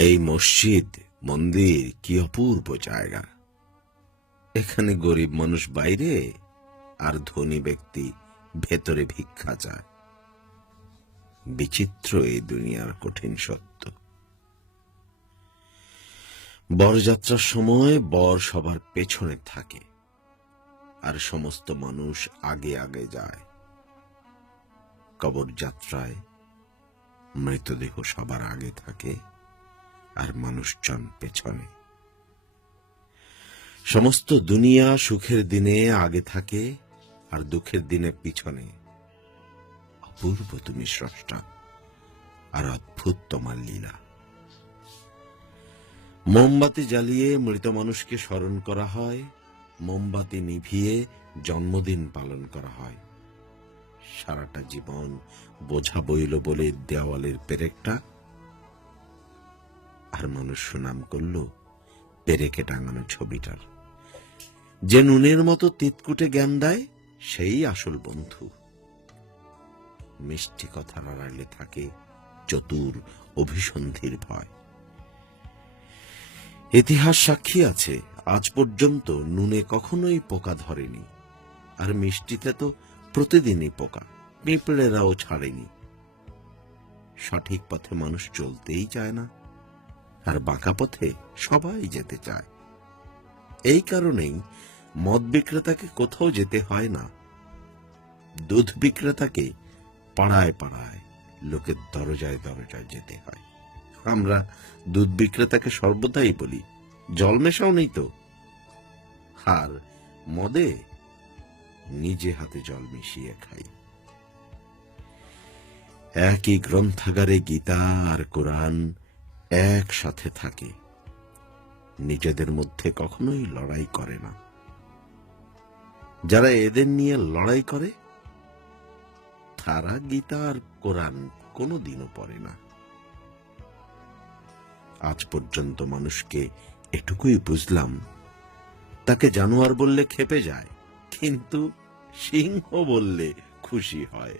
এই মসজিদ, মন্দির কি অপূর্ব জায়গা? এখানে গরিব মানুষ বাইরে আর ধনী ব্যক্তি ভেতরে ভিক্ষা চায়। বিচিত্র এই দুনিয়ার কঠিন সত্য। বরযাত্রার সময় বর সবার পেছনে থাকে আর সমস্ত মানুষ আগে আগে যায়। কবর যাত্রায় মৃতদেহ সবার আগে থাকে। আর মানুষজন পেছনে। সমস্ত দুনিয়া সুখের দিনে আগে থাকে আর দুঃখের দিনে পিছনে। অপূর্ব তুমি স্রষ্টা আর অদ্ভুত তোমার লীলা। মোমবাতি জ্বালিয়ে মৃত মানুষকে স্মরণ করা হয়, মোমবাতি নিভিয়ে জন্মদিন পালন করা হয়। সারাটা জীবন বোঝা বইল বলে দেওয়ালের পেরেকটা আর মানুষ সুনাম করল পেরেকে টাঙানো ছবিটার। যে নুনের মতো তিতকুটে জ্ঞান দেয়, সেই আসল বন্ধু। মিষ্টি কথার আড়ালে থাকে চতুর অভিসন্ধির ভয়। ইতিহাস সাক্ষী আছে, আজ পর্যন্ত নুনে কখনোই পোকা ধরেনি। আর মিষ্টিতে তো প্রতিদিনই পোকা, পিঁপড়েরাও ছাড়েনি। সঠিক পথে মানুষ চলতেই চায় না। আর বাঁকা পথে সবাই যেতে চায়। এই কারণেই মদ বিক্রেতাকে কোথাও যেতে হয় না। দুধ বিক্রেতাকে পাড়ায় পাড়ায়, লোকের দরজায় দরজায় যেতে হয়। আমরা দুধ বিক্রেতাকে সর্বদাই বলি, জল মেশাও নেই তো? আর মদে নিজে হাতে জল মিশিয়ে খাই। একই গ্রন্থাগারে গীতা আর কোরআন একসাথে থাকে। নিজেদের মধ্যে কখনোই লড়াই করে না। যারা এদের নিয়ে লড়াই করে, তারা গীতা আর কোরআন কোনোদিনও পড়ে না। আজ পর্যন্ত মানুষকে এটুকুই বুঝলাম, তাকে জানোয়ার বললে খেপে যায়, কিন্তু সিংহ বললে খুশি হয়।